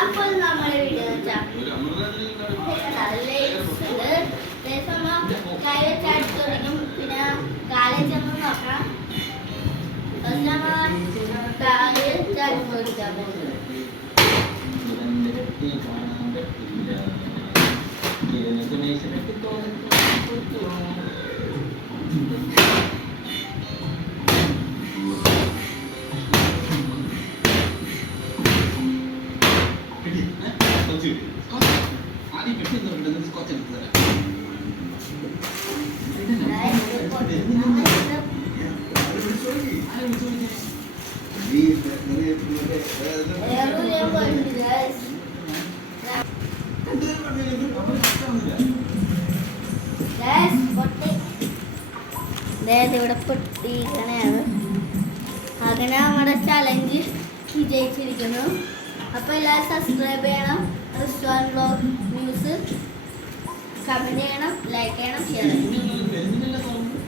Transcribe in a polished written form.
അപ്പോൾ നമ്മുടെ വീഡിയോ കൈ വെച്ചടിച്ചു തുടങ്ങും. പിന്നെ കാലേ ചെന്ന് നോക്കാം. കാല് വെച്ചടിച്ചു കൊടുക്കാൻ പോകുന്നത് ആദ്യം പെട്ടെന്ന് സ്കോച്ച് എടുത്ത് തരാം. ഇവിടെ പൊട്ടിക്കണയാണ്. അങ്ങനെ നമ്മുടെ ചലഞ്ച് വിജയിച്ചിരിക്കുന്നു. അപ്പോൾ എല്ലാവരും സബ്സ്ക്രൈബ് ചെയ്യണം. റിസ്വാൻ വ്ലോഗ് ന്യൂസ് കമൻറ്റ് ചെയ്യണം, ലൈക്ക് ചെയ്യണം, ഷെയർ ചെയ്യണം.